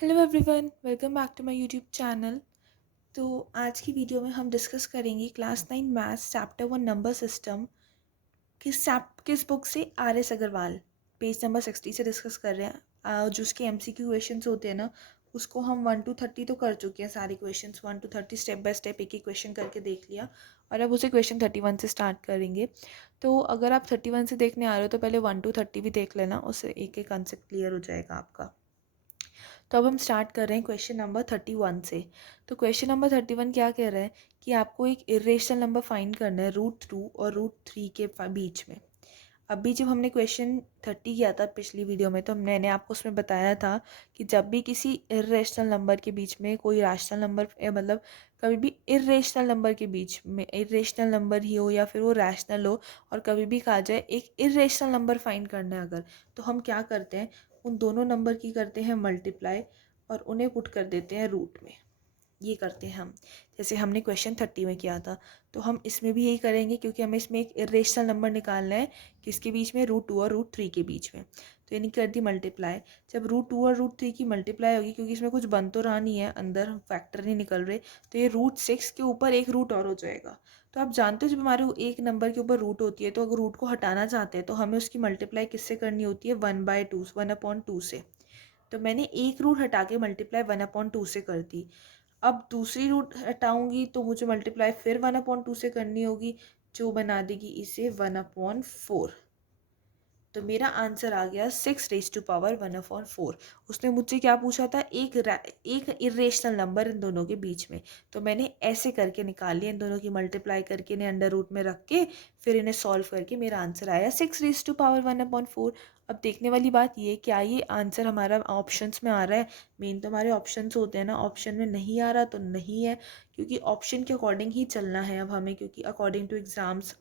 Hello everyone, welcome back to my YouTube channel. तो आज की वीडियो में हम डिस्कस करेंगे class 9 maths chapter 1 number system किस बुक से R S Agarwal page number 60 से डिस्कस कर रहे हैं। जो उसके एमसीक्यू क्वेश्चंस होते हैं ना, उसको हम 1 to 30 तो कर चुके हैं। सारे questions 1 to 30 step by step एक एक क्वेश्चन करके देख लिया और अब उसे क्वेश्चन 31 से स्टार्ट करेंगे। तो अगर आप 31 से देखने आ रहे हो तो पहले 1 to 30 भी देख लेना, उससे एक एक कंसेप्ट क्लियर हो जाएगा आपका। तो अब हम स्टार्ट कर रहे हैं क्वेश्चन नंबर 31 से। तो क्वेश्चन नंबर 31 क्या कह रहा है कि आपको एक इरेशनल नंबर फाइंड करना है √2 और √3 के बीच में। अभी जब हमने क्वेश्चन 30 किया था पिछली वीडियो में, तो मैंने आपको उसमें बताया था कि जब भी किसी इरेशनल नंबर के बीच में कोई रैशनल नंबर मतलब कभी भी इरेशनल नंबर के बीच में इरेशनल नंबर ही हो या फिर वो रैशनल हो और कभी भी कहा जाए एक इरेशनल नंबर फाइंड करना है अगर, तो हम क्या करते हैं, उन दोनों नंबर की करते हैं मल्टीप्लाई और उन्हें पुट कर देते हैं रूट में। ये करते हैं हम, जैसे हमने क्वेश्चन 30 में किया था। तो हम इसमें भी यही करेंगे क्योंकि हमें इसमें एक इरेशनल नंबर निकालना है किसके बीच में, √2 और √3 के बीच में। तो यानी कर दी मल्टीप्लाई। जब √2 और √3 की मल्टीप्लाई होगी, क्योंकि इसमें कुछ बन तो रहा नहीं है, अंदर फैक्टर नहीं निकल रहे, तो ये √6 के ऊपर एक रूट और हो जाएगा। तो आप जानते हो जब हमारे एक नंबर के ऊपर रूट होती है, तो अगर रूट को हटाना चाहते हैं तो हमें उसकी मल्टीप्लाई किससे करनी होती है, 1/2 1/2 से। तो मैंने एक रूट हटा के मल्टीप्लाई 1/2 से कर दी। अब दूसरी रूट हटाऊंगी तो मुझे मल्टीप्लाई फिर 1/2 से करनी होगी, जो बना देगी इसे 1/4। तो मेरा आंसर आ गया 6⁻1/4। उसने मुझसे क्या पूछा था, एक इरेशनल नंबर इन दोनों के बीच में। तो मैंने ऐसे करके निकाल लिया, इन दोनों की मल्टीप्लाई करके इन्हें अंडर रूट में रख के फिर इन्हें सॉल्व करके मेरा आंसर आया 6⁻1/4। अब देखने वाली बात ये, क्या ये आंसर हमारा ऑप्शंस में आ रहा है। मेन तो हमारे ऑप्शंस होते हैं ना, ऑप्शन में नहीं आ रहा तो नहीं है, क्योंकि ऑप्शन के अकॉर्डिंग ही चलना है अब हमें, क्योंकि अकॉर्डिंग टू एग्जाम्स।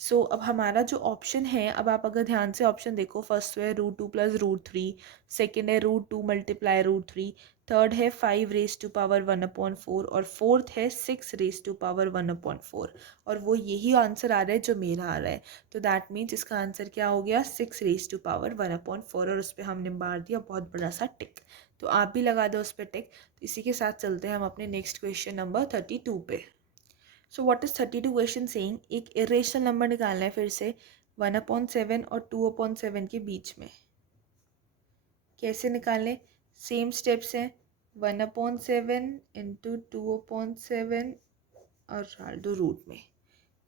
अब हमारा जो ऑप्शन है, अब आप अगर ध्यान से ऑप्शन देखो, फर्स्ट है √2 + √3, सेकेंड है √2 × √3, थर्ड है 5⁻1/4 और फोर्थ है 6⁻1/4। और वो यही आंसर आ रहा है जो मेरा आ रहा है। तो दैट मीन्स इसका आंसर क्या हो गया, 6⁻1/4। और उस पर हमने मार दिया बहुत बड़ा सा टिक। तो आप भी लगा दो उस पर टिक। तो इसी के साथ चलते हैं हम अपने नेक्स्ट क्वेश्चन नंबर 32 पे। So what is 32 question saying, एक इरेशनल नंबर निकालना है फिर से 1/7 और 2/7 के बीच में। कैसे निकालें, सेम स्टेप्स हैं, 1/7 इंटू 2/7 और डाल दो रूट में।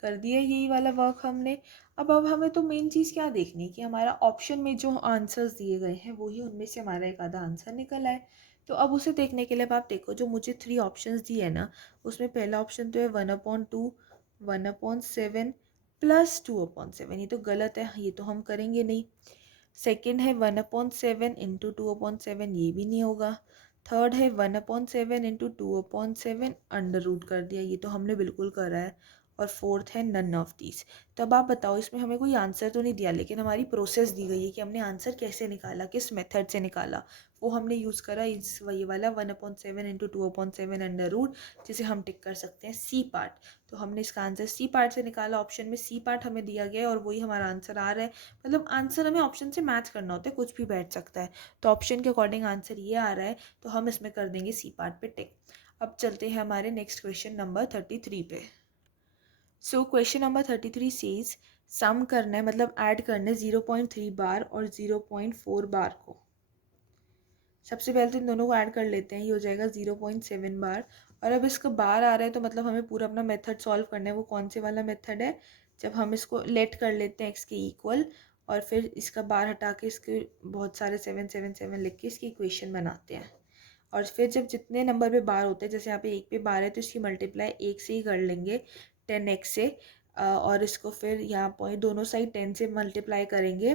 कर दिया यही वाला वर्क हमने। अब हमें तो मेन चीज़ क्या देखनी है कि हमारा ऑप्शन में जो आंसर्स दिए गए हैं वही उनमें से हमारा एक आधा आंसर निकल आए। तो अब उसे देखने के लिए अब आप देखो, जो मुझे 3 ऑप्शंस दिए हैं ना, उसमें पहला ऑप्शन तो है 1/2 1/7 प्लस 2/7। ये तो गलत है, ये तो हम करेंगे नहीं। सेकेंड है 1/7 इंटू 2/7, ये भी नहीं होगा। थर्ड है 1/7 इंटू 2/7 अंडर रूट कर दिया, ये तो हमने बिल्कुल करा है। और फोर्थ है नन ऑफ दीज। तब आप बताओ, इसमें हमें कोई आंसर तो नहीं दिया, लेकिन हमारी प्रोसेस दी गई है कि हमने आंसर कैसे निकाला, किस मेथड से निकाला, वो हमने यूज़ करा इस वही वाला 1/7 इंटू 2/7 अंडर रूट, जिसे हम टिक कर सकते हैं सी पार्ट। तो हमने इसका आंसर सी पार्ट से निकाला, ऑप्शन में सी पार्ट हमें दिया गया है और वही हमारा आंसर आ रहा है। मतलब आंसर हमें ऑप्शन से मैच करना होता है, कुछ भी बैठ सकता है। तो ऑप्शन के अकॉर्डिंग आंसर ये आ रहा है, तो हम इसमें कर देंगे सी पार्ट पे टिक। अब चलते हैं हमारे नेक्स्ट क्वेश्चन नंबर 33 पे। सो क्वेश्चन नंबर 33 सेज, सम करना है, मतलब ऐड करना है 0.3 बार और 0.4 बार को। सबसे पहले तो इन दोनों को ऐड कर लेते हैं, ये हो जाएगा 0.7 बार। और अब इसका बार आ रहा है तो मतलब हमें पूरा अपना मेथड सॉल्व करना है। वो कौन से वाला मेथड है, जब हम इसको लेट कर लेते हैं x के इक्वल और फिर इसका बार हटा के इसके बहुत सारे 777 लिख के इसकी इक्वेशन बनाते हैं। और फिर जब जितने नंबर पे बार होते हैं, जैसे यहाँ पे 1 पे बार है तो इसकी मल्टीप्लाई 1 से ही कर लेंगे, 10x से। और इसको फिर यहाँ पॉइंट दोनों साइड 10 से मल्टीप्लाई करेंगे,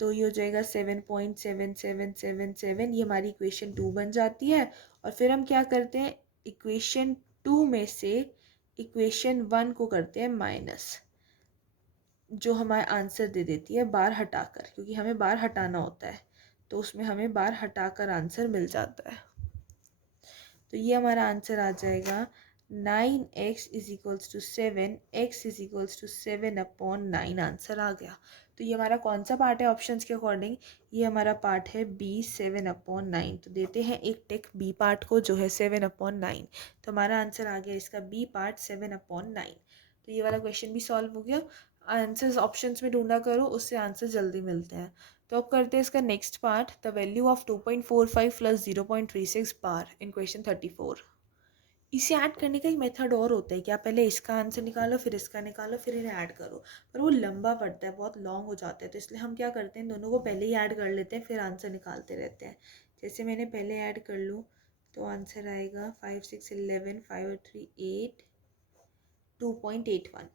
तो ये हो जाएगा 7.7777। ये हमारी इक्वेशन 2 बन जाती है। और फिर हम क्या करते हैं, इक्वेशन 2 में से इक्वेशन 1 को करते हैं माइनस, जो हमारा आंसर दे देती है बार हटाकर, क्योंकि हमें बार हटाना होता है, तो उसमें हमें बार हटाकर आंसर मिल जाता है। तो ये हमारा आंसर आ जाएगा 9x is equals to 7, x is equals to 7/9 answer आ गया। तो ये हमारा कौन सा पार्ट है ऑप्शंस के अकॉर्डिंग? ये हमारा पार्ट है बी 7/9। तो देते हैं एक टिक बी पार्ट को जो है 7/9। तो हमारा आंसर आ गया इसका बी पार्ट 7/9। तो ये वाला क्वेश्चन भी सॉल्व हो गया। आंसर्स ऑप्शंस में ढूंढा करो, उससे आंसर जल्दी मिलते हैं। तो अब करते हैं इसका next part. The value of 2.45 plus 0.36 bar in question 34। इसे ऐड करने का एक मेथड और होता है कि आप पहले इसका आंसर निकालो, फिर इसका निकालो, फिर इन्हें ऐड करो, पर वो लंबा पड़ता है, बहुत लॉन्ग हो जाता है। तो इसलिए हम क्या करते हैं, दोनों को पहले ही ऐड कर लेते हैं, फिर आंसर निकालते रहते हैं। जैसे मैंने पहले ऐड कर लूँ तो आंसर आएगा 5 6 11 5 और 3 8 2.81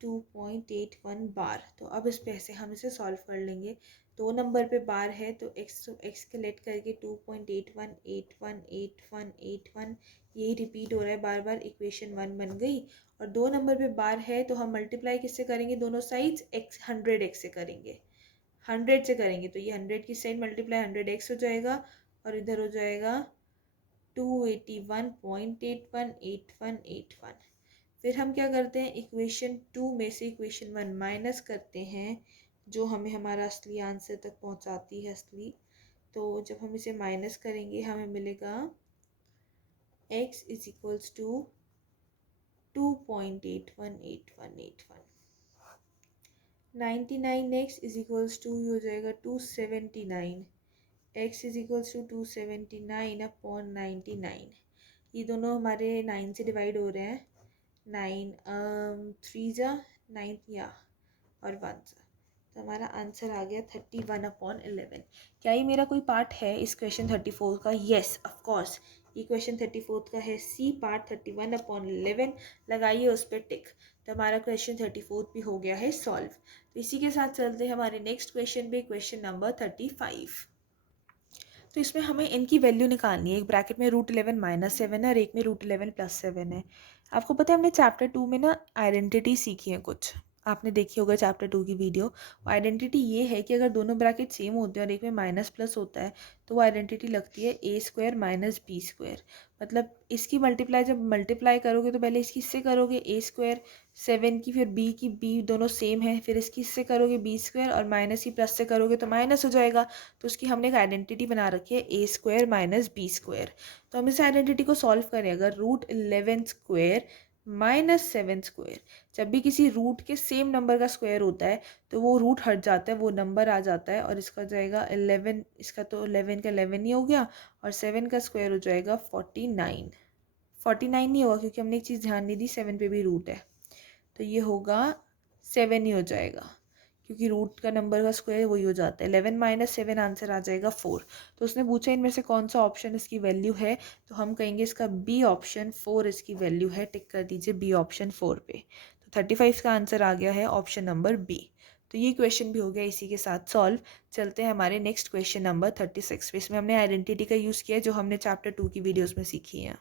2.81 बार। तो अब इस पे ऐसे हम इसे सॉल्व कर लेंगे। दो नंबर पे बार है तो एक्स के लेट करके 2.81 81 81 81 यही रिपीट हो रहा है बार बार। इक्वेशन 1 बन गई। और दो नंबर पे बार है तो हम मल्टीप्लाई किससे करेंगे, दोनों साइड्स एक्स 100x से करेंगे, 100 से करेंगे। तो ये 100 की साइड मल्टीप्लाई 100x हो जाएगा और इधर हो जाएगा 281.818181। फिर हम क्या करते हैं, इक्वेशन 2 में से इक्वेशन 1 माइनस करते हैं, जो हमें हमारा असली आंसर तक पहुंचाती है असली। तो जब हम इसे माइनस करेंगे हमें मिलेगा x is equals to 2.818181। 99x is equals to हो जाएगा 279, x इज इक्वल्स टू 279/99। ये दोनों हमारे 9 से डिवाइड हो रहे हैं। 9 3 जा 9 या और 1 सा। तो हमारा आंसर आ गया 31/11। क्या ये मेरा कोई पार्ट है इस क्वेश्चन 34 का? येस ऑफ कोर्स, ये क्वेश्चन 34 का है सी पार्ट 31/11। लगाइए उस पर टिक। तो हमारा क्वेश्चन 34 भी हो गया है सॉल्व। तो इसी के साथ चलते हैं हमारे नेक्स्ट क्वेश्चन पे, क्वेश्चन नंबर 35। तो इसमें हमें इनकी वैल्यू निकालनी है। एक ब्रैकेट में √11 - 7 है और एक में √11 + 7 है। आपको पता है हमने चैप्टर 2 में ना आइडेंटिटी सीखी है कुछ, आपने देखी होगा चैप्टर 2 की वीडियो। आइडेंटिटी ये है कि अगर दोनों ब्रैकेट सेम होते हैं और एक में माइनस प्लस होता है तो वो आइडेंटिटी लगती है a² - b²। मतलब इसकी मल्टीप्लाई जब मल्टीप्लाई करोगे तो पहले इसकी इससे करोगे a², 7 की, फिर b दोनों सेम है, फिर इसकी इससे करोगे b² और माइनस ही प्लस से करोगे तो माइनस हो जाएगा। तो उसकी हमने एक आइडेंटिटी बना रखी है a² - b²। तो हम इस आइडेंटिटी को सॉल्व करें, अगर √11² - 7²। जब भी किसी रूट के सेम नंबर का स्क्वायर होता है तो वो रूट हट जाता है, वो नंबर आ जाता है और इसका जाएगा 11। इसका तो 11 का 11 ही हो गया और 7 का स्क्वायर हो जाएगा 49। 49 नहीं होगा क्योंकि हमने एक चीज़ ध्यान नहीं दी, 7 पे भी रूट है, तो ये होगा 7 ही हो जाएगा क्योंकि रूट का नंबर का स्क्वायर वही हो जाता है। 11 - 7 आंसर आ जाएगा 4। तो उसने पूछा इनमें से कौन सा ऑप्शन इसकी वैल्यू है, तो हम कहेंगे इसका बी ऑप्शन 4 इसकी वैल्यू है। टिक कर दीजिए बी ऑप्शन 4 पे। तो 35 का आंसर आ गया है ऑप्शन नंबर बी। तो ये क्वेश्चन भी हो गया इसी के साथ सॉल्व। चलते हैं हमारे नेक्स्ट क्वेश्चन नंबर 36 पे। इसमें हमने आइडेंटिटी का यूज़ किया है जो हमने चैप्टर 2 की वीडियोज़ में सीखी है।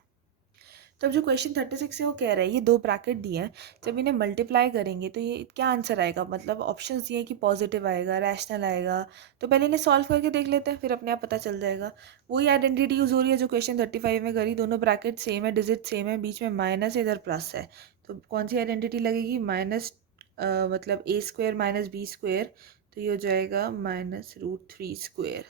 तो अब जो क्वेश्चन 36 है वो कह रहा है ये दो ब्रैकेट दिए हैं, जब इन्हें मल्टीप्लाई करेंगे तो ये क्या आंसर आएगा। मतलब ऑप्शंस दिए हैं कि पॉजिटिव आएगा, रैशनल आएगा। तो पहले इन्हें सॉल्व करके देख लेते हैं, फिर अपने आप पता चल जाएगा। वही आइडेंटिटी यूज़ हो रही है जो क्वेश्चन 35 में करी। दोनों ब्रैकेट सेम है, डिजिट सेम है, बीच में माइनस है, इधर प्लस है। तो कौन सी आइडेंटिटी लगेगी, माइनस मतलब a² - b²। तो ये हो जाएगा -√3²।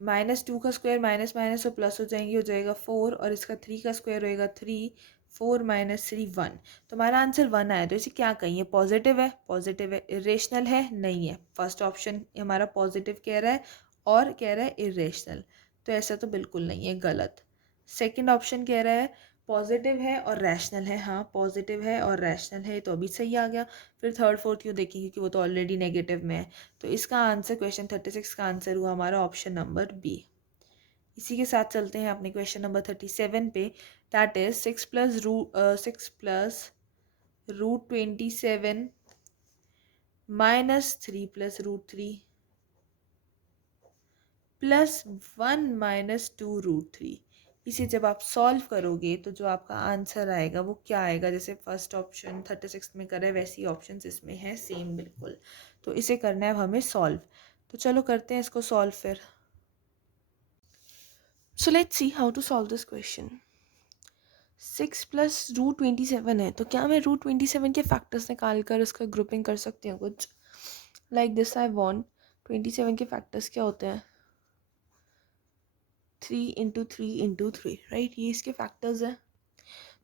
-2 का स्क्वायर माइनस माइनस और प्लस हो जाएंगे, हो जाएगा 4 और इसका 3 का स्क्वायर होएगा 3। 4 - 3 1। तो हमारा आंसर 1 आया। तो इसे क्या कहिए, पॉजिटिव है, पॉजिटिव है। इरेशनल है, नहीं है। फर्स्ट ऑप्शन हमारा पॉजिटिव कह रहा है और कह रहा है इरेशनल, तो ऐसा तो बिल्कुल नहीं है, गलत। सेकंड ऑप्शन कह रहा है पॉजिटिव है और रैशनल है, हाँ पॉजिटिव है और रैशनल है, तो अभी सही आ गया। फिर थर्ड फोर्थ क्यों देखें, क्योंकि वो तो ऑलरेडी नेगेटिव में है। तो इसका आंसर क्वेश्चन 36 का आंसर हुआ हमारा ऑप्शन नंबर बी। इसी के साथ चलते हैं अपने क्वेश्चन नंबर 37 पे। That is 6 + √27 -3 + √3 +1 - 2√3। इसे जब आप सॉल्व करोगे तो जो आपका आंसर आएगा वो क्या आएगा, जैसे फर्स्ट ऑप्शन 36 में करा है वैसे ही ऑप्शन इसमें है सेम बिल्कुल। तो इसे करना है अब हमें सॉल्व। तो चलो करते हैं इसको सॉल्व फिर। So let's see how to solve this question. 6 plus root 27 है, तो क्या मैं रूट 27 के फैक्टर्स निकाल कर उसका ग्रुपिंग कर सकती हूँ कुछ लाइक दिस? आई वॉन्ट 27 के फैक्टर्स क्या होते हैं? 3 × 3 × 3, राइट? ये इसके फैक्टर्स हैं।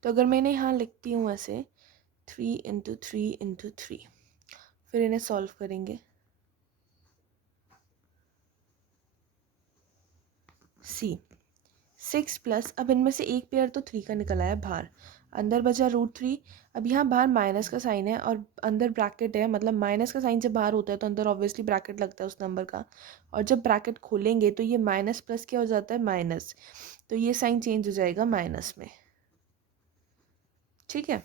तो अगर मैं इन्हें यहाँ लिखती हूँ ऐसे 3 × 3 × 3, फिर इन्हें सॉल्व करेंगे। सी 6 प्लस, अब इनमें से एक पेयर तो 3 का निकल आया बाहर, अंदर बचा √3। अब यहाँ बाहर माइनस का साइन है और अंदर ब्रैकेट है, मतलब माइनस का साइन जब बाहर होता है तो अंदर ऑब्वियसली ब्रैकेट लगता है उस नंबर का, और जब ब्रैकेट खोलेंगे तो ये माइनस प्लस क्या हो जाता है? माइनस। तो ये साइन चेंज हो जाएगा माइनस में, ठीक है।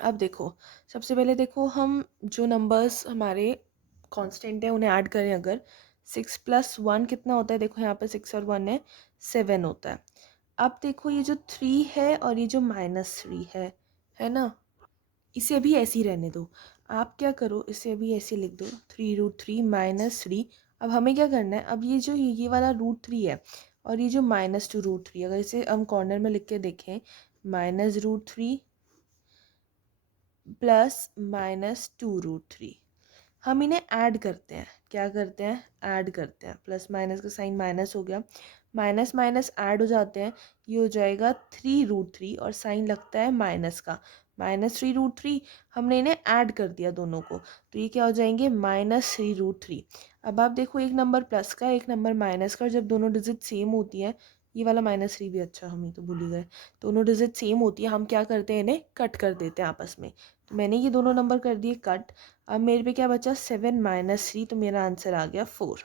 अब देखो, सबसे पहले देखो हम जो नंबर्स हमारे कांस्टेंट है उन्हें ऐड करें। अगर 6 + 1 कितना होता है? देखो यहाँ पर 6 और 1 है, 7 होता है। अब देखो ये जो 3 है और ये जो -3 है ना, इसे अभी ऐसे ही रहने दो। आप क्या करो, इसे अभी ऐसे लिख दो 3√3 - 3। अब हमें क्या करना है, अब ये जो ये वाला √3 है और ये जो -2√3, अगर इसे हम कॉर्नर में लिख के देखें, -√3 प्लस -2√3, हम इन्हें ऐड करते हैं। क्या करते हैं? ऐड करते हैं। प्लस माइनस का साइन माइनस हो गया, माइनस माइनस ऐड हो जाते हैं, ये हो जाएगा 3√3 और साइन लगता है माइनस का, -3√3। हमने इन्हें ऐड कर दिया दोनों को, तो ये क्या हो जाएंगे? -3√3। अब आप देखो, एक नंबर प्लस का एक नंबर माइनस का, जब दोनों डिजिट सेम होती हैं, ये वाला -3 भी, अच्छा हम ही तो भूल ही गए, दोनों डिजिट सेम होती है, हम क्या करते हैं? इन्हें कट कर देते हैं आपस में। तो मैंने ये दोनों नंबर कर दिए कट। अब मेरे पे क्या बचा? 7 - 3, तो मेरा आंसर आ गया 4।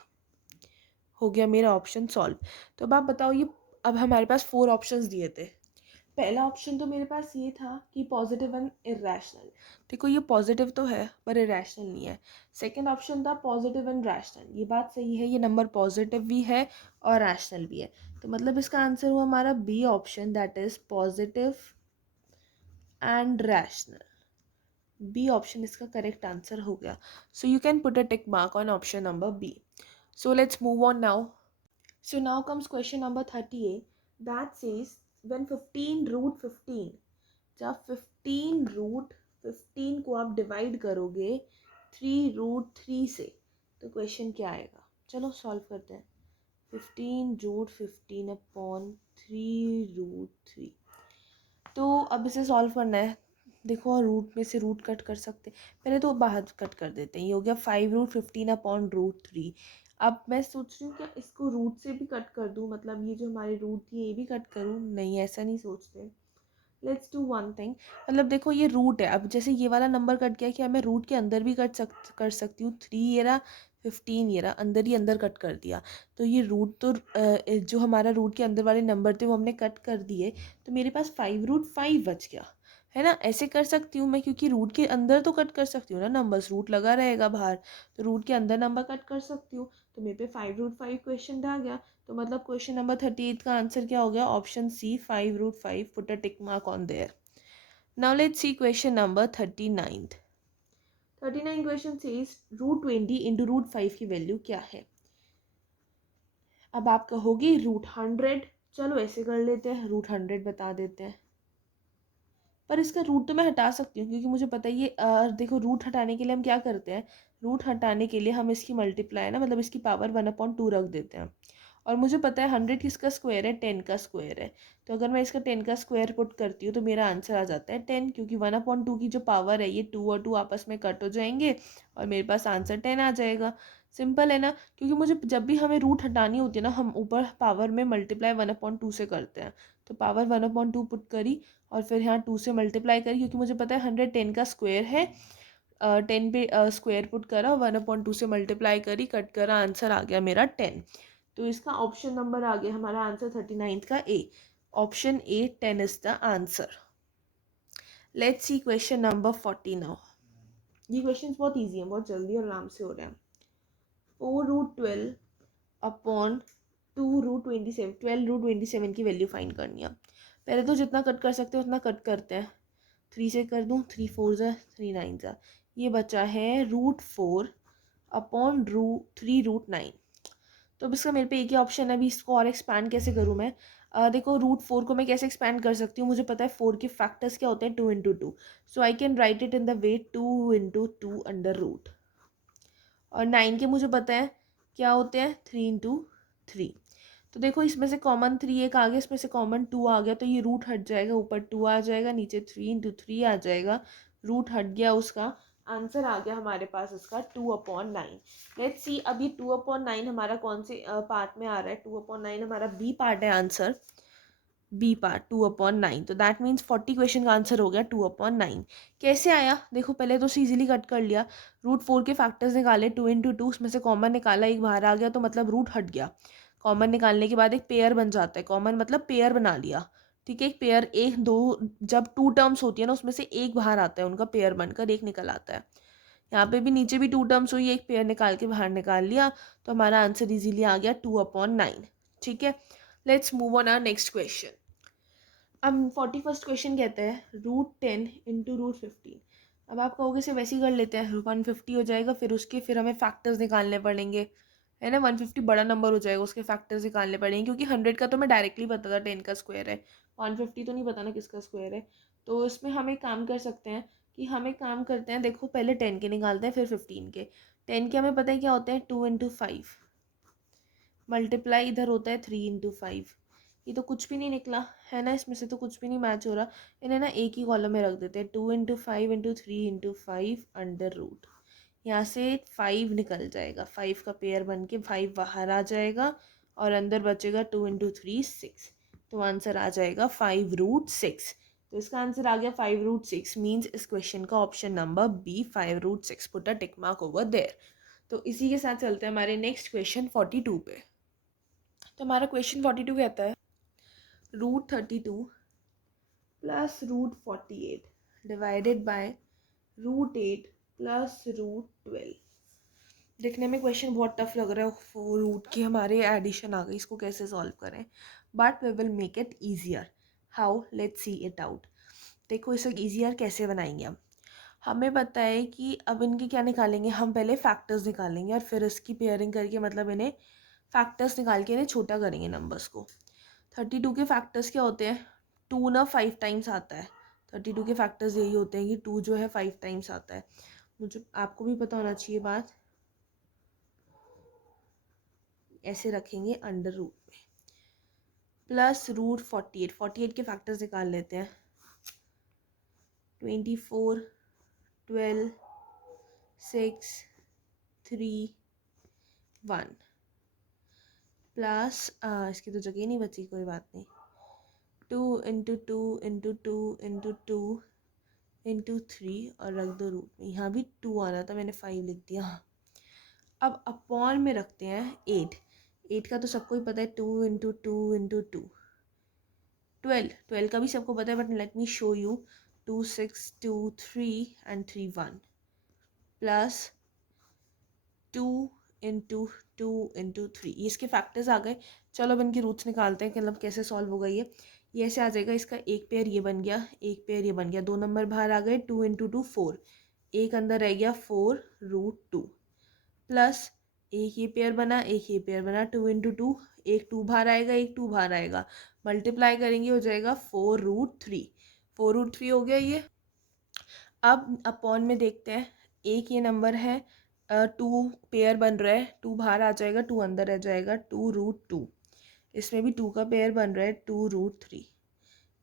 हो गया मेरा ऑप्शन सॉल्व। तो अब आप बताओ, ये अब हमारे पास 4 ऑप्शंस दिए थे। पहला ऑप्शन तो मेरे पास ये था कि पॉजिटिव एंड इरेशनल। देखो ये पॉजिटिव तो है पर इरेशनल नहीं है। सेकंड ऑप्शन था पॉजिटिव एंड रैशनल। ये बात सही है, ये नंबर पॉजिटिव भी है और रैशनल भी है, तो मतलब इसका आंसर हुआ हमारा B option, that is positive and rational. B option इसका करेक्ट आंसर हो गया। So you can put a tick mark on option number B. So let's move on now. So now comes question number 38 that says when 15√15, जब 15√15 को आप divide करोगे 3√3 से, तो question क्या आएगा? चलो सॉल्व करते हैं। 15√15 अपॉन 3√3, तो अब इसे सॉल्व करना है। देखो रूट में से रूट कट कर सकते, पहले तो बाहर कट कर देते हैं। ये हो गया 5√15 अपॉन √3। अब मैं सोच रही हूँ क्या इसको रूट से भी कट कर दूँ, मतलब ये जो हमारी रूट थी ये भी कट करूँ? नहीं, ऐसा नहीं सोचते। लेट्स डू वन थिंग, मतलब देखो ये रूट है, अब जैसे ये वाला नंबर कट गया, क्या मैं रूट के अंदर भी कर सकती हूँ? 3 ये रहा, 15 ये रहा, अंदर ही अंदर कट कर दिया, तो ये रूट तो जो हमारा रूट के अंदर वाले नंबर थे वो हमने कट कर दिए, तो मेरे पास 5√5 बच गया है ना। ऐसे कर सकती हूँ मैं, क्योंकि रूट के अंदर तो कट कर सकती हूँ ना नंबर्स, रूट लगा रहेगा बाहर, तो रूट के अंदर नंबर कट कर सकती हूँ। तो मेरे पे 5√5 क्वेश्चन आ गया, तो मतलब क्वेश्चन नंबर 38 का आंसर क्या हो गया? Option C, 5√5। Put a tick mark on there. Now let's see question number 39. 39 question says √20 into √5 की वैल्यू क्या है? अब आप कहोगे √100, चलो ऐसे कर लेते हैं, √100 बता देते हैं। पर इसका रूट तो मैं हटा सकती हूँ, क्योंकि मुझे पता है ये देखो रूट हटाने के लिए हम क्या करते हैं, रूट हटाने के लिए हम इसकी मल्टीप्लाई ना, मतलब इसकी पावर 1/2 रख देते हैं। और मुझे पता है 100 किसका स्क्वायर है? 10 का स्क्वायर है। तो अगर मैं इसका 10 का स्क्वायर पुट करती हूँ तो मेरा आंसर आ जाता है 10, क्योंकि 1/2 की जो पावर है, ये 2 और 2 आपस में कट हो जाएंगे और मेरे पास आंसर 10 आ जाएगा। सिंपल है ना, क्योंकि मुझे जब भी हमें रूट हटानी होती है ना, हम ऊपर पावर में मल्टीप्लाई 1/2 से करते हैं। तो पावर 1/2 पुट करी और फिर यहाँ 2 से मल्टीप्लाई करी, क्योंकि मुझे पता है 100 10 का स्क्वायर है। 10 पे स्क्वायर पुट करा, 1/2 से मल्टीप्लाई करी, कट करा, आंसर आ गया मेरा 10। तो इसका ऑप्शन नंबर आ गया हमारा आंसर 39 का A. Option A 10 is the answer. Let's see question number 40 now. ये क्वेश्चन बहुत ईजी है, बहुत जल्दी और आराम से हो रहे हैं। 4√12 अपॉन 2√27, 12√27 की वैल्यू फाइंड करनी है। पहले तो जितना कट कर सकते हैं उतना कट करते हैं। 3 से कर दूँ, 3 4 ज़ा 3 9 ज़ा, ये बचा है √4 अपॉन 3√9। तो अब इसका मेरे पे एक ही ऑप्शन है, अभी इसको और एक्सपैंड कैसे करूँ मैं। देखो √4 को मैं कैसे एक्सपैंड कर सकती हूँ, मुझे पता है 4 के फैक्टर्स क्या होते हैं, 2 into 2। So I can write it in the way 2 into 2 under root. और 9 के मुझे पता है क्या होते हैं, 3 इंटू 3। तो देखो इसमें से कॉमन 3 एक आ गया, इसमें से कॉमन 2 आ गया, तो ये रूट हट जाएगा, ऊपर 2 आ जाएगा, नीचे 3 इंटू 3 आ जाएगा, रूट हट गया, उसका आंसर आ गया हमारे पास इसका 2/9। लेट्स सी अब ये 2/9 हमारा कौन से पार्ट में आ रहा है। 2/9 हमारा बी पार्ट है आंसर, बी पार्ट 2/9। तो दैट मीन्स 40 क्वेश्चन का आंसर हो गया 2/9। कैसे आया देखो, पहले तो इजीली कट कर लिया, √4 के फैक्टर्स निकाले, 2 इंटू 2, उसमें से कॉमन निकाला, एक बाहर आ गया, तो मतलब रूट हट गया। कॉमन निकालने के बाद एक पेयर बन जाता है, कॉमन मतलब पेयर बना लिया, ठीक है। एक पेयर, एक दो, जब 2 टर्म्स होती है ना उसमें से एक बाहर आता है, उनका पेयर बनकर एक निकल आता है। यहाँ पे भी नीचे भी 2 टर्म्स हुई, एक पेयर निकाल के बाहर निकाल लिया, तो हमारा आंसर इजीली आ गया 2/9, ठीक है। Let's move on our next question. अब 41st क्वेश्चन कहता है √10 इंटू √15। अब आप कहोगे से वैसे ही कर लेते हैं, 150 हो जाएगा, फिर हमें फैक्टर्स निकालने पड़ेंगे, है ना। 150 बड़ा नंबर हो जाएगा, उसके फैक्टर्स निकालने पड़ेंगे, क्योंकि 100 का तो मैं डायरेक्टली पता था 10 का स्क्वायर है, 150 तो नहीं पता ना किसका स्क्वायर है। तो इसमें हम एक काम कर सकते हैं कि हम एक काम करते हैं, देखो पहले 10 के निकालते हैं, फिर 15 के। 10 के हमें पता है क्या होते हैं, 2 इंटू 5, मल्टीप्लाई इधर होता है 3 इंटू 5। ये तो कुछ भी नहीं निकला, है ना, इसमें से तो कुछ भी नहीं मैच हो रहा। इन्हें ना एक ही कॉलम में रख देते हैं, 2 into 5 into 3 into 5 under root. यहाँ से 5 निकल जाएगा, 5 का पेयर बन के 5 बाहर आ जाएगा, और अंदर बचेगा 2 इंटू 3 6। तो आंसर आ जाएगा 5√6। तो इसका आंसर आ गया 5√6, मीन्स इस क्वेश्चन का option number B 5√6, put a tick mark over there. तो इसी के साथ चलते हैं हमारे नेक्स्ट क्वेश्चन 42 पे। तो हमारा क्वेश्चन 42 कहता है √32 प्लस √48 डिवाइडेड बाय √8 प्लस √12। देखने में क्वेश्चन बहुत टफ लग रहा है, वो रूट की हमारे एडिशन आ गई, इसको कैसे सॉल्व करें, but we will make it easier. How, let's see it out. देखो इसे ईजियर कैसे बनाएंगे हम। हमें पता है कि अब इनके क्या निकालेंगे, हम पहले फैक्टर्स निकालेंगे और फिर इसकी पेयरिंग करके, मतलब इन्हें फैक्टर्स निकाल के इन्हें छोटा करेंगे नंबर्स को। 32 के फैक्टर्स क्या होते हैं, 2 ना 5 टाइम्स आता है। 32 के फैक्टर्स यही होते हैं कि 2 जो है 5 टाइम्स आता है। मुझे आपको भी पता होना चाहिए बात। ऐसे रखेंगे अंडर रूट में, प्लस √48, 48 के फैक्टर्स निकाल लेते हैं। 24, 12, 6, 3, 1 प्लस इसकी तो जगह नहीं बची, कोई बात नहीं, 2 इंटू 2 इंटू 2 इंटू 2 इंटू 3 और रख दो रूट में। यहाँ भी 2 आना था, मैंने 5 लिख दिया। अब अपॉन में रखते हैं 8। 8 का तो सबको ही पता है, 2 इंटू 2 इंटू 2 12 का भी सबको पता है, but let me show you. 2 6 2 3 and 3 1 plus 2 into 2 into 3। ये इसके फैक्टर्स आ गए। चलो अब इनके रूट्स निकालते हैं कि मतलब कैसे सॉल्व होगा ये ऐसे आ जाएगा। इसका एक पेयर ये बन गया, एक पेयर ये बन गया, 2 नंबर बाहर आ गए, 2 इंटू 2 4, एक अंदर रह गया 4√2 प्लस एक ये पेयर बना, एक ये पेयर बना, 2 इंटू 2, एक 2 बाहर आएगा, एक 2 बाहर आएगा, मल्टीप्लाई करेंगे हो जाएगा 4√3। 4√3 हो गया ये। अब अपॉन में देखते हैं, एक ये नंबर है, 2 पेयर बन रहा है, 2 बाहर आ जाएगा, 2 अंदर रह जाएगा, 2√2। इसमें भी 2 का पेयर बन रहा है, 2√3।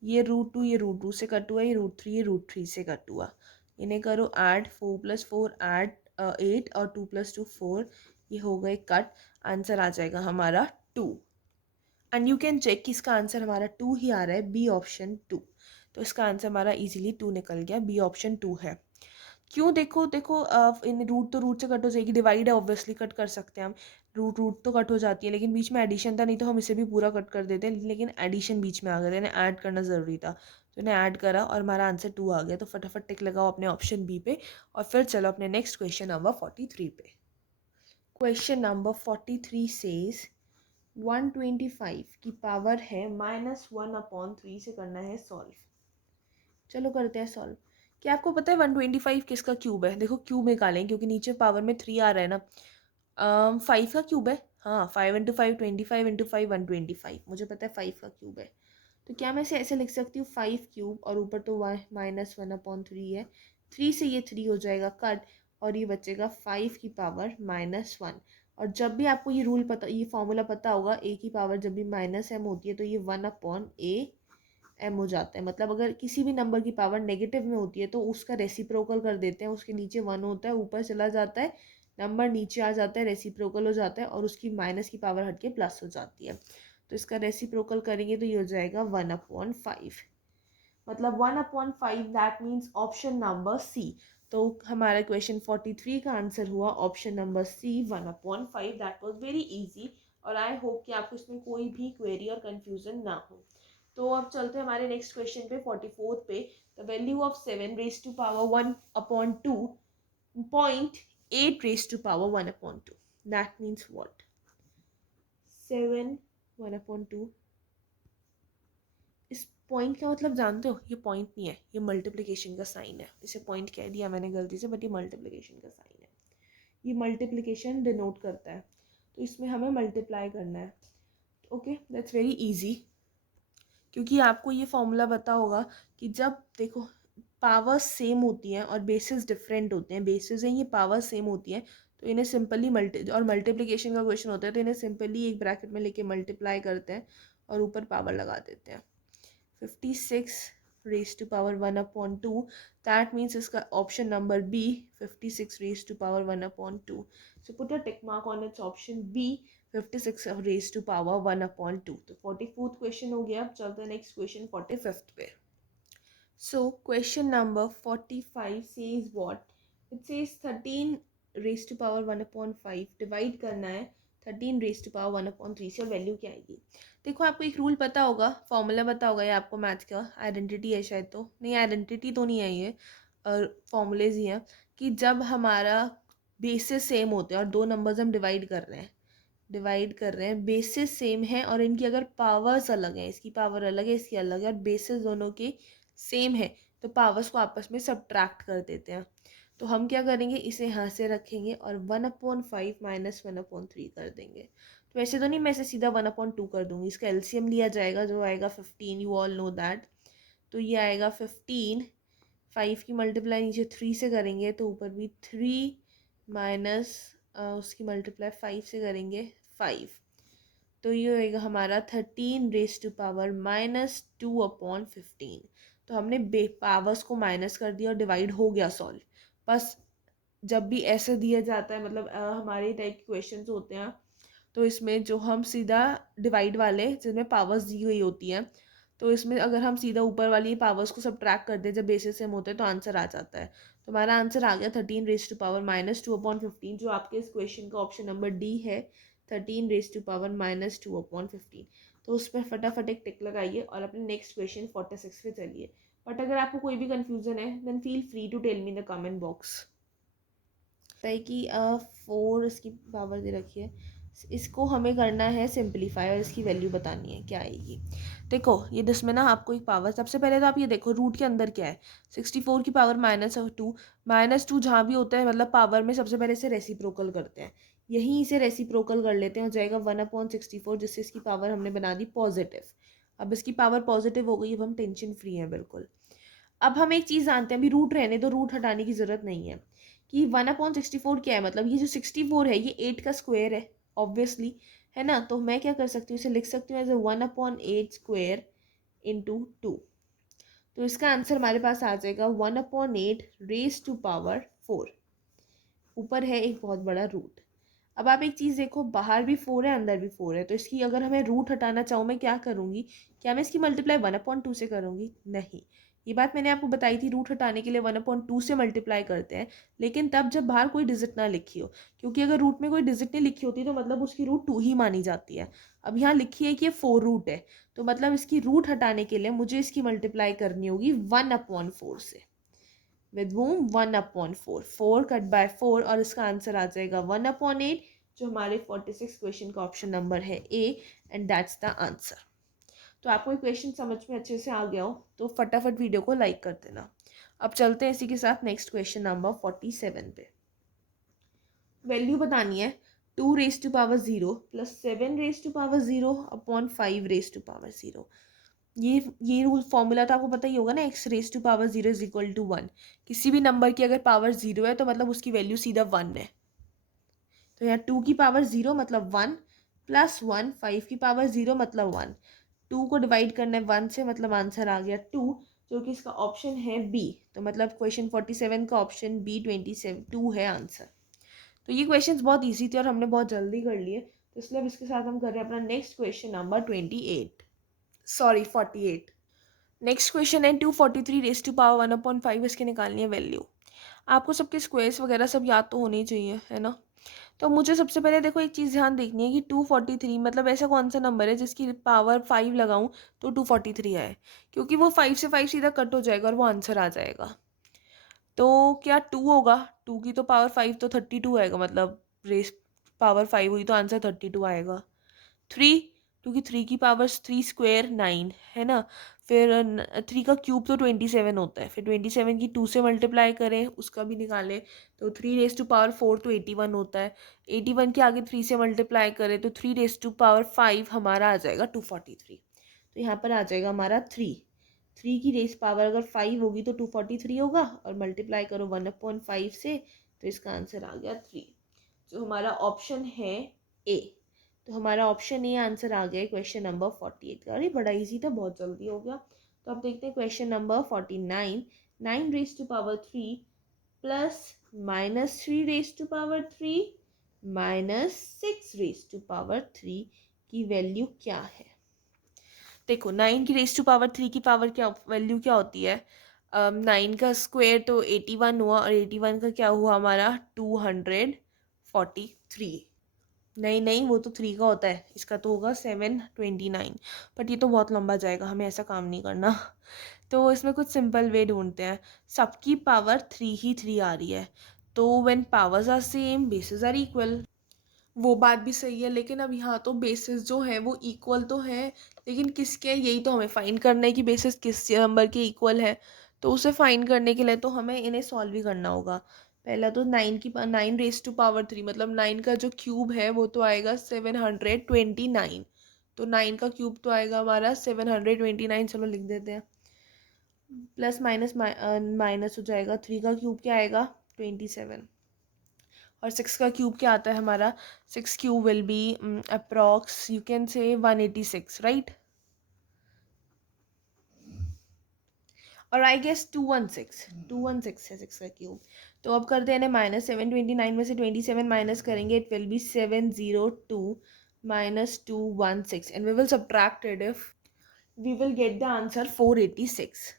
ये √2 ये √2 से कट हुआ, ये √3 ये √3 से कट हुआ। इन्हें करो ऐड, 4 + 4 ऐड 8 और 2 + 2 4, ये हो गए कट। आंसर आ जाएगा हमारा 2। एंड यू कैन चेक कि इसका आंसर हमारा 2 ही आ रहा है, बी ऑप्शन 2। तो इसका आंसर हमारा इजीली 2 निकल गया, बी ऑप्शन 2 है। क्यों, देखो देखो इन रूट तो रूट से कट हो जाएगी, डिवाइड है ऑब्वियसली कट कर सकते हैं हम, रूट रूट तो कट हो जाती है, लेकिन बीच में एडिशन था, नहीं तो हम इसे भी पूरा कट कर देते हैं, लेकिन एडिशन बीच में आ गया था, इन्हें ऐड करना ज़रूरी था, तो इन्हें ऐड करा और हमारा आंसर 2 आ गया। तो फटाफट टिक लगाओ अपने ऑप्शन बी पे और फिर चलो अपने नेक्स्ट क्वेश्चन नंबर 43 पे। क्वेश्चन नंबर 43 सेज 125 की पावर है -1/3 से करना है सॉल्व। चलो करते हैं सॉल्व। क्या आपको पता है 125 किसका क्यूब है? देखो क्यूब निकालें, क्योंकि नीचे पावर में 3 आ रहा है ना। 5 का क्यूब है, हाँ 5 × 5 25 × 5 125, मुझे पता है 5 का क्यूब है। तो क्या मैं इसे ऐसे लिख सकती हूँ 5 क्यूब और ऊपर तो -1/3 है, 3 से ये 3 हो जाएगा कट और ये बचेगा 5 की पावर -1। और जब भी आपको ये रूल पता, ये फॉर्मूला पता होगा, a की पावर जब भी -m होती है तो ये 1/a m हो जाता है। मतलब अगर किसी भी नंबर की पावर नेगेटिव में होती है तो उसका रेसिप्रोकल कर देते हैं, उसके नीचे 1 होता है, ऊपर चला जाता है, नंबर नीचे आ जाता है, रेसिप्रोकल हो जाता है और उसकी माइनस की पावर हट के प्लस हो जाती है। तो इसका रेसिप्रोकल करेंगे तो ये हो जाएगा 1/5। मतलब 1/5, that means option number C. तो हमारा क्वेश्चन 43 का आंसर हुआ option number C 1/5। That was very easy और आई होप कि आपको इसमें कोई भी क्वेरी और कंफ्यूजन ना हो। तो अब चलते हैं हमारे नेक्स्ट क्वेश्चन पे 44 पे। The value of 7 raise to power 1/2 0.8 raised to power 1/2. That means what? 7 1/2। इस पॉइंट का मतलब जानते हो, ये पॉइंट नहीं है, ये मल्टीप्लिकेशन का साइन है। इसे पॉइंट कह दिया मैंने गलती से, बट ये मल्टीप्लिकेशन का साइन है। ये मल्टीप्लिकेशन डिनोट करता है, तो इसमें हमें मल्टीप्लाई करना है। ओके, दैट्स वेरी इजी, क्योंकि आपको ये फॉर्मूला पता होगा कि जब देखो पावर्स सेम होती हैं और बेसिस डिफरेंट होते हैं, बेसिस हैं ये पावर सेम होती हैं, तो इन्हें सिंपली मल्टीप्लिकेशन का क्वेश्चन होता है तो इन्हें सिंपली एक ब्रैकेट में लेके मल्टीप्लाई करते हैं और ऊपर पावर लगा देते हैं। 56 raised to power 1/2, that means इसका option number B 56 raised to power 1/2। so put a tick mark on its option B, 56 raised to power 1/2। तो 44th क्वेश्चन हो गया। अब चलते हैं नेक्स्ट क्वेश्चन 45th पे। So question number 45 says what? It says 13 raised to power 1/5 divide करना है 13 raised to power 1/3 से, और वैल्यू क्या आएगी। देखो आपको एक रूल पता होगा, फॉर्मूला पता होगा, ये आपको मैथ का आइडेंटिटी है शायद, तो नहीं आइडेंटिटी तो नहीं है ये, और फॉर्मूलेज ही हैं कि जब हमारा बेसिस सेम होते हैं और दो नंबर्स हम डिवाइड कर रहे हैं, बेसिस सेम है और इनकी अगर पावर्स अलग हैं, इसकी पावर अलग है, इसकी अलग है, और बेसिस दोनों के सेम है, तो पावर्स को आपस में सब्ट्रैक्ट कर देते हैं। तो हम क्या करेंगे, इसे यहाँ से रखेंगे और 1/5 माइनस 1/3 कर देंगे। तो ऐसे तो नहीं, मैं इसे सीधा 1/2 कर दूंगी, इसका एलसीएम लिया जाएगा जो आएगा 15, यू ऑल नो दैट। तो ये आएगा 15, 5 की मल्टीप्लाई नीचे 3 से करेंगे तो ऊपर भी 3 माइनस उसकी मल्टीप्लाई 5 से करेंगे 5, तो ये होएगा हमारा 13 रेज टू पावर -2/15। तो हमने पावर्स को माइनस कर दिया और डिवाइड हो गया सॉल्व। बस जब भी ऐसे दिया जाता है, मतलब हमारे टाइप के क्वेश्चंस होते हैं, तो इसमें जो हम सीधा डिवाइड वाले जिसमें पावर्स दी हुई होती हैं, तो इसमें अगर हम सीधा ऊपर वाली पावर्स को सब्ट्रैक्ट कर दें जब बेसिस सेम होते हैं तो आंसर आ जाता है। तो हमारा आंसर आ गया 13 रेज टू पावर -2/15, जो आपके इस क्वेश्चन का ऑप्शन नंबर डी है, 13 रेज टू पावर -2/15। तो उस पर फटाफट एक टिक लगाइए और अपने नेक्स्ट क्वेश्चन 46 पे चलिए। बट अगर आपको कोई भी कन्फ्यूजन है then feel free to tell me in the comment box. है कि 4 इसकी पावर दे रखी है, इसको हमें करना है सिंप्लीफाई और इसकी वैल्यू बतानी है क्या आएगी। देखो ये जिसमें ना आपको एक पावर, सबसे पहले तो आप ये देखो रूट के अंदर क्या है, 64 की पावर -2 जहाँ भी होता है मतलब पावर में सबसे पहले इसे रेसिप्रोकल करते हैं, यहीं इसे रेसिप्रोकल कर लेते हैं, हो जाएगा 1/64, जिससे इसकी पावर हमने बना दी पॉजिटिव। अब इसकी पावर पॉजिटिव हो गई, अब हम टेंशन फ्री हैं बिल्कुल। अब हम एक चीज़ जानते हैं, अभी रूट रहने दो, रूट हटाने की ज़रूरत नहीं है कि 1/64 क्या है, मतलब ये जो 64 है ये 8 का स्क्वायर है ऑब्वियसली, है ना। तो मैं क्या कर सकती हूँ, इसे लिख सकती हूँ एज ए 1/8 स्क्वायर इंटू 2। तो इसका आंसर हमारे पास आ जाएगा 1/8 रेज टू पावर 4। ऊपर है एक बहुत बड़ा रूट। अब आप एक चीज़ देखो, बाहर भी 4 है अंदर भी 4 है, तो इसकी अगर हमें रूट हटाना चाहूँ मैं क्या करूँगी, क्या मैं इसकी मल्टीप्लाई 1/2 से करूँगी, नहीं। ये बात मैंने आपको बताई थी, रूट हटाने के लिए 1/2 से मल्टीप्लाई करते हैं, लेकिन तब जब बाहर कोई डिजिट ना लिखी हो, क्योंकि अगर रूट में कोई डिजिट नहीं लिखी होती तो मतलब उसकी रूट 2 ही मानी जाती है। अब यहाँ लिखी है कि ये 4 रूट है, तो मतलब इसकी रूट हटाने के लिए मुझे इसकी मल्टीप्लाई करनी होगी 1/4 से। विद वूम 1/4, 4 कट बाय 4 और इसका आंसर आ जाएगा 1/8, जो हमारे 46 क्वेश्चन का ऑप्शन नंबर है ए, एंड दैट्स द आंसर। तो आपको क्वेश्चन समझ में अच्छे से आ गया हो तो फटाफट वीडियो को लाइक कर देना। अब चलते हैं इसी के साथ नेक्स्ट क्वेश्चन नंबर 47 पे। वैल्यू बतानी है 2 raise to power 0 plus 7 raise to power 0 upon 5 raise to power 0। ये रूल फॉर्मूला तो आपको पता ही होगा ना, X raise to power 0 is equal to 1। किसी भी नंबर की अगर पावर 0 है तो मतलब उसकी वैल्यू सीधा 1 है। तो यहाँ 2 की पावर 0 मतलब 1 प्लस 1, 5 की पावर 0 मतलब 1। 2 को डिवाइड करना है 1 से, मतलब आंसर आ गया 2, जो कि इसका ऑप्शन है बी। तो मतलब क्वेश्चन 47 का ऑप्शन बी 27 2 है आंसर। तो ये क्वेश्चंस बहुत इजी थे और हमने बहुत जल्दी कर लिए, तो इसलिए अब इसके साथ हम कर रहे हैं अपना next question number 48। Next question है 243 रेज टू पावर 1/5, इसके निकालनी है वैल्यू। आपको सबके स्क्वायर्स वगैरह सब याद तो होने ही चाहिए, है ना। तो मुझे सबसे पहले देखो एक चीज़ ध्यान देखनी है कि 243 मतलब ऐसा कौन सा नंबर है जिसकी पावर 5 लगाऊं तो 243 आए, क्योंकि वो 5 से 5 सीधा कट हो जाएगा और वो आंसर आ जाएगा। तो क्या 2 होगा, 2 की तो पावर 5 तो 32 आएगा, मतलब रेस पावर 5 हुई तो आंसर 32 आएगा। 3, क्योंकि 3 की पावर 3 स्क्वायर 9 है ना। फिर 3 का क्यूब तो 27 होता है, फिर 27 की 2 से मल्टीप्लाई करें उसका भी निकालें तो 3 रेज टू पावर 4 तो 81 होता है। 81 के आगे 3 से मल्टीप्लाई करें तो 3 रेज टू पावर 5 हमारा आ जाएगा 243। तो यहाँ पर आ जाएगा हमारा 3 की रेस पावर अगर 5 होगी तो 243 होगा, और मल्टीप्लाई करो 1/5 से, तो इसका आंसर आ गया 3। जो हमारा ऑप्शन है ए। तो हमारा ऑप्शन ए आंसर आ गया क्वेश्चन नंबर 48 का। अरे बड़ा इजी था, बहुत जल्दी हो गया। तो अब देखते हैं question number 49। 9 raise to power 3 plus -3 raise to power 3 -6 raise to power 3 की वैल्यू क्या है। देखो 9 की रेज टू पावर 3 की पावर क्या वैल्यू क्या होती है। 9 का स्क्वायर तो 81 हुआ, और 81 का क्या हुआ हमारा 243। नहीं नहीं, वो तो 3 का होता है, इसका तो होगा 729। बट ये तो बहुत लंबा जाएगा, हमें ऐसा काम नहीं करना। तो इसमें कुछ सिंपल वे ढूंढते हैं। सबकी पावर 3 ही 3 आ रही है, तो when powers are same basis are equal. वो बात भी सही है, लेकिन अब यहाँ तो बेसिस जो है वो इक्वल तो है, लेकिन किसके, यही तो हमें फाइंड करना है कि बेसिस किस नंबर के इक्वल है। तो उसे फाइंड करने के लिए तो हमें इन्हें सॉल्व भी करना होगा। पहला तो 9 रेज टू पावर 3 मतलब 9 का जो क्यूब है वो तो आएगा 729। तो 9 का क्यूब तो आएगा हमारा 729, चलो लिख देते हैं। प्लस माइनस माइनस हो जाएगा, 3 का क्यूब क्या आएगा 27, और 6 का क्यूब क्या आता है हमारा, 6 cube will be approx you can say 186, right. और आई गेस 216 है 6 का क्यूब। तो अब करते हैं -729 में से 27 माइनस करेंगे, it will be 702 -216 and we will subtract it if we will get the answer 486,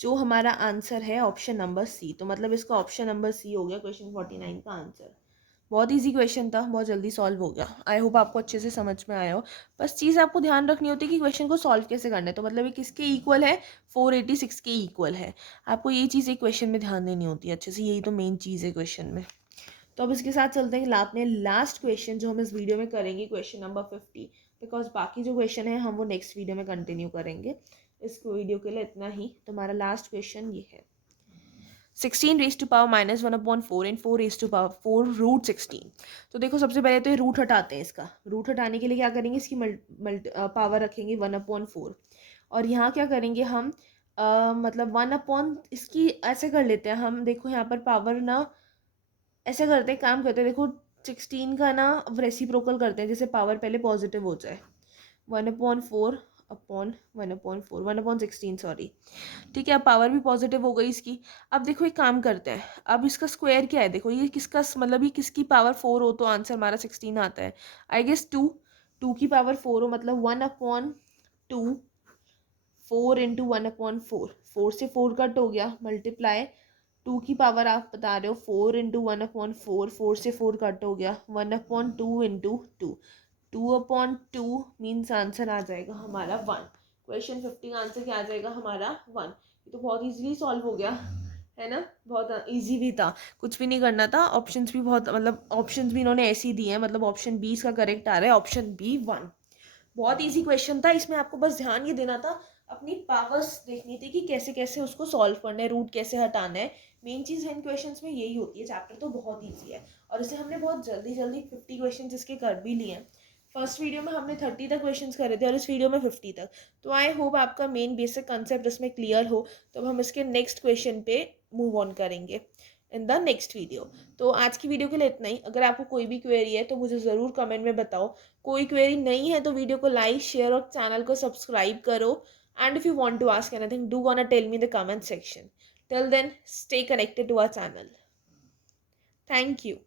जो हमारा आंसर है ऑप्शन नंबर सी। तो मतलब इसका ऑप्शन नंबर सी हो गया क्वेश्चन 49 का आंसर। बहुत इजी क्वेश्चन था, बहुत जल्दी सॉल्व हो गया। आई होप आपको अच्छे से समझ में आया हो। बस चीज़ आपको ध्यान रखनी होती है कि क्वेश्चन को सॉल्व कैसे करना है। तो मतलब ये किसके इक्वल है, 486 के इक्वल है। आपको ये चीज़ एक क्वेश्चन में ध्यान देनी होती है अच्छे से, यही तो मेन चीज़ है क्वेश्चन में। तो अब इसके साथ चलते हैं अपने लास्ट क्वेश्चन जो हम इस वीडियो में करेंगे, क्वेश्चन नंबर 50। बिकॉज बाकी जो क्वेश्चन है हम वो नेक्स्ट वीडियो में कंटिन्यू करेंगे। इस वीडियो के लिए इतना ही। तुम्हारा लास्ट क्वेश्चन ये है 16 raise to power -1/4 and 4 raise to power 4 root 16। तो देखो सबसे पहले तो ये रूट हटाते हैं। इसका रूट हटाने के लिए क्या करेंगे, इसकी पावर रखेंगे 1/4, और यहाँ क्या करेंगे हम मतलब 1 इसकी ऐसे कर लेते हैं हम। देखो यहाँ पर पावर ना ऐसे करते हैं, काम करते हैं। देखो 16 का ना रेसिप्रोकल करते हैं, जैसे पावर पहले पॉजिटिव हो जाए। 1/4 अपॉन 1/4 1/16 सॉरी। ठीक है, अब पावर भी पॉजिटिव हो गई इसकी। अब देखो एक काम करते हैं, अब इसका स्क्वायर क्या है। देखो ये किसका मतलब ये किसकी पावर 4 हो तो आंसर हमारा 16 आता है। आई गेस 2 की पावर 4 हो, मतलब 1/2 4 इंटू 1/4। 4 से 4 कट हो गया, मल्टीप्लाई 2 की पावर आप बता रहे हो 4 इंटू 1/4। 4 से 4 कट हो गया, 1/2 इंटू 2। 2/2 मीन्स आंसर आ जाएगा हमारा 1। क्वेश्चन 50 का आंसर क्या आ जाएगा हमारा 1। ये तो बहुत इजीली सॉल्व हो गया, है ना। बहुत इजी भी था, कुछ भी नहीं करना था। ऑप्शंस भी बहुत, मतलब ऑप्शंस भी इन्होंने ऐसे ही दिए हैं, मतलब ऑप्शन बी इसका करेक्ट आ रहा है, ऑप्शन बी 1। बहुत इजी क्वेश्चन था, इसमें आपको बस ध्यान ये देना था अपनी पावर्स देखनी थी कि कैसे कैसे उसको सॉल्व करना है, रूट कैसे हटाना है। मेन चीज़ इन क्वेश्चंस में यही होती है। चैप्टर तो बहुत ईजी है और इसे हमने बहुत जल्दी जल्दी 50 क्वेश्चन इसके कर भी लिए हैं। फर्स्ट वीडियो में हमने 30 तक क्वेश्चंस करे थे और इस वीडियो में 50 तक। तो आई होप आपका मेन बेसिक कंसेप्ट इसमें क्लियर हो। तो हम इसके नेक्स्ट क्वेश्चन पे मूव ऑन करेंगे इन द नेक्स्ट वीडियो। तो आज की वीडियो के लिए इतना ही। अगर आपको कोई भी क्वेरी है तो मुझे ज़रूर कमेंट में बताओ। कोई क्वेरी नहीं है तो वीडियो को लाइक, शेयर और चैनल को सब्सक्राइब करो। And if you want to ask anything, do gonna tell me in the comment section. Till then, stay connected to our channel. Thank you.